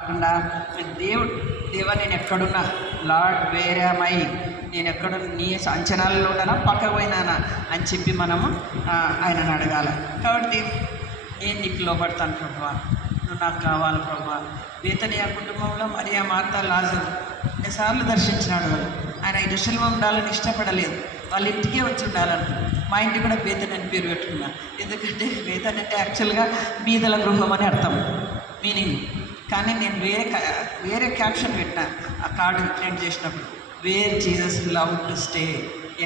కాకుండా దేవా నేను ఎక్కడున్నా, లార్డ్ వేర్ యామ్ ఐ, నేను ఎక్కడ నీ అంచనాలలో ఉన్నానా, పక్కకు పోయినానా అని చెప్పి మనము ఆయనను అడగాలి. కాబట్టి నేను నీకు లోబడతాను ప్రభువా, నువ్వు నాకు కావాలి ప్రభువా. బేతనియా కుటుంబంలో మరియా, మార్తా, లాజరు ఎన్నిసార్లు దర్శించినాడు. ఆయన యెరూషలేములో ఉండాలని ఇష్టపడలేదు, వాళ్ళ ఇంటికే వచ్చి ఉండాలని. మా ఇంటికి కూడా బేతని అని పేరు పెట్టుకున్నా, ఎందుకంటే బేతని అంటే యాక్చువల్గా బీదల గృహం అని అర్థం, మీనింగ్. కానీ నేను వేరే క్యాప్షన్ పెట్టినా ఆ కార్డు ప్రింట్ చేసినప్పుడు, wear Jesus love to stay,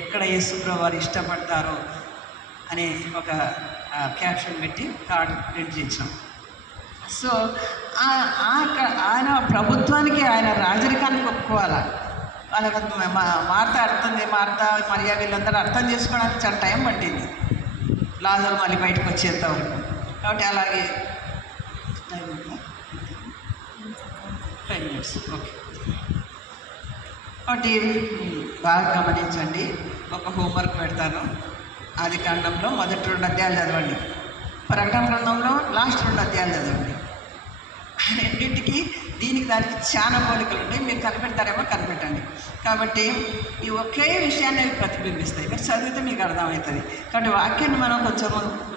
ఎక్కడ యేసుప్రభువు వారు ఇష్టపడతారో అనే ఒక క్యాప్షన్ పెట్టి కార్డు ప్రింట్ చేసాం. సో ఆయన ప్రభుత్వానికి, ఆయన రాజరికానికి ఒప్పుకోవాలా. వాళ్ళకి మార్తా మరియా వీళ్ళందరూ అర్థం చేసుకోవడానికి చాలా టైం పట్టింది, లాజరు మళ్ళీ బయటకు వచ్చేంత వరకు. కాబట్టి అలాగే 5 minutes ఓకే. కాబట్టి బాగా గమనించండి, ఒక హోంవర్క్ పెడతాను. ఆదికాండంలో మొదటి 2 అధ్యాయాలు చదవండి, ప్రకటన గ్రంథంలో లాస్ట్ 2 అధ్యాయాలు చదవండి. రెండింటికి దానికి చాలా పోలికలు ఉంటాయి. మీరు కనిపెడతారేమో కనిపెట్టండి. కాబట్టి ఈ ఒకే విషయాన్ని ప్రతిబింబిస్తాయి, మీరు చదివితే మీకు అర్థమవుతుంది. కాబట్టి వాక్యాన్ని మనం కొంచెం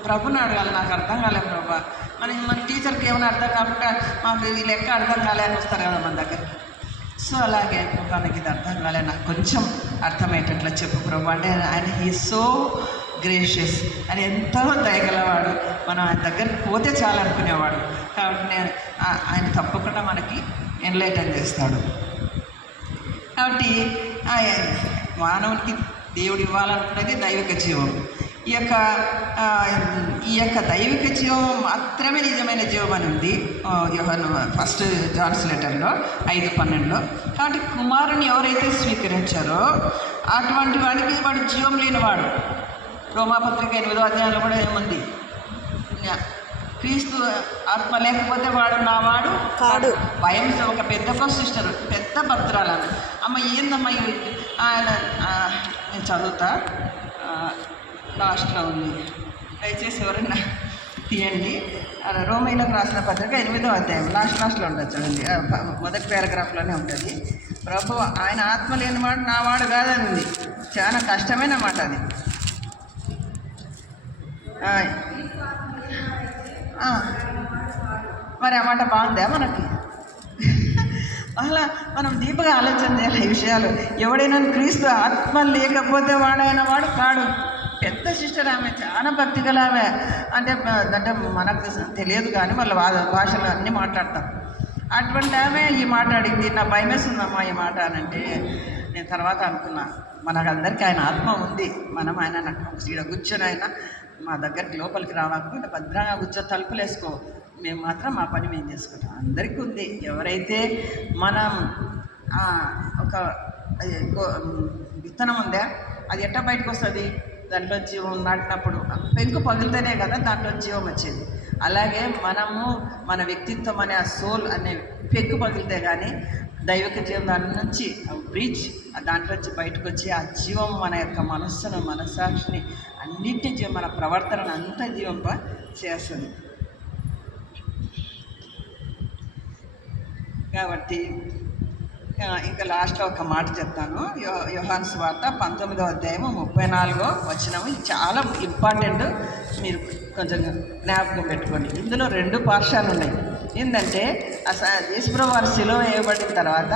ప్రభుని అడగాలి. నాకు అర్థం కాలేదు ప్రభు, మన టీచర్కి ఏమైనా అర్థం కాకుండా మాకు ఈ లెక్క అర్థం కాలేని వస్తారు కదా మన దగ్గరికి. సో అలాగే మనకి ఇది అర్థం కాలే, నాకు కొంచెం అర్థమయ్యేటట్లు చెప్పు ప్రభు అంటే ఆయన హీ సో గ్రేషియస్ అని, ఎంతో దయగలవాడు. మనం ఆయన దగ్గరికి పోతే చాలా అనుకునేవాడు. కాబట్టి ఆయన తప్పకుండా మనకి ఎన్లైటన్ చేస్తాడు. కాబట్టి మానవునికి దేవుడు ఇవ్వాలనుకున్నది దైవిక జీవం. ఈ యొక్క దైవిక జీవం మాత్రమే నిజమైన జీవం అని ఉంది యోహాను ఫస్ట్ జాన్స్ లెటర్లో 5:12. కాబట్టి కుమారుని ఎవరైతే స్వీకరించారో అటువంటి వాడికి వాడు జీవం లేనివాడు. రోమాపత్రిక 8వ అధ్యాయంలో కూడా ఏముంది, క్రీస్తు ఆత్మ లేకపోతే వాడు నా వాడు కాడు. భయం ఒక పెద్ద సిస్టర్, పెద్ద భద్రాలను అమ్మ ఏందమ్మా ఆయన నేను చదువుతా, లాస్ట్లో ఉంది, దయచేసి ఎవరైనా తీయండి. రోమీలకు రాసిన పత్రిక 8వ అధ్యాయం లాస్ట్లో ఉంటుంది చూడండి, మొదటి పారాగ్రాఫ్లోనే ఉంటుంది. ప్రభు ఆయన ఆత్మ లేనివాడు నా వాడు కాదని ఉంది. చాలా కష్టమైన మాట అది. మరి ఆ మాట బాగుందా మనకి? అలా మనం డీప్గా ఆలోచన చేయాలి ఈ విషయాలు. ఎవడైనా క్రీస్తు ఆత్మ లేకపోతే వాడైన వాడు కాడు. పెద్ద సిస్టర్ ఆమె, చాలా భక్తి గల ఆమె. అంటే మనకు తెలియదు కానీ వాళ్ళ భాషలు అన్నీ మాట్లాడతాం. అటువంటి ఆమె ఈ మాట అడిగింది. నా భయమేస్తుందమ్మా ఈ మాట అని అంటే, నేను తర్వాత అనుకున్నా, మనకందరికీ ఆయన ఆత్మ ఉంది. మనం ఆయన ఇక్కడ కూర్చొని ఆయన మా దగ్గరికి లోపలికి రావాలనుకుంటే భద్రంగా కూర్చొని తలుపులు వేసుకో, మేము మాత్రం మా పని మేము చేసుకుంటాం. అందరికీ ఉంది. ఎవరైతే మనం ఒక విత్తనం ఉందా, అది ఎట్లా బయటకు వస్తుంది? దాంట్లో జీవం నాటినప్పుడు పెంకు పగిలితేనే కదా దాంట్లో జీవం వచ్చేది. అలాగే మనము మన వ్యక్తిత్వం అనే ఆ సోల్ అనే పెంకు పగిలితే కానీ దైవిక జీవం దాని నుంచి బ్రీచ్ దాంట్లో నుంచి బయటకు వచ్చి ఆ జీవం మన యొక్క మనస్సును, మనస్సాక్షిని అన్నింటినీ మన ప్రవర్తనను అంతా జీవంప చేస్తుంది. కాబట్టి ఇంకా లాస్ట్లో ఒక మాట చెప్తాను. యోహాను సువార్త 19వ అధ్యాయము 34వ వచనము. ఇది చాలా ఇంపార్టెంట్, మీరు కొంచెం జ్ఞాపకం పెట్టుకోండి. ఇందులో 2 పార్శ్వాలు ఉన్నాయి. ఏంటంటే యేసుప్రభువు వారు సిలువ వేయబడిన తర్వాత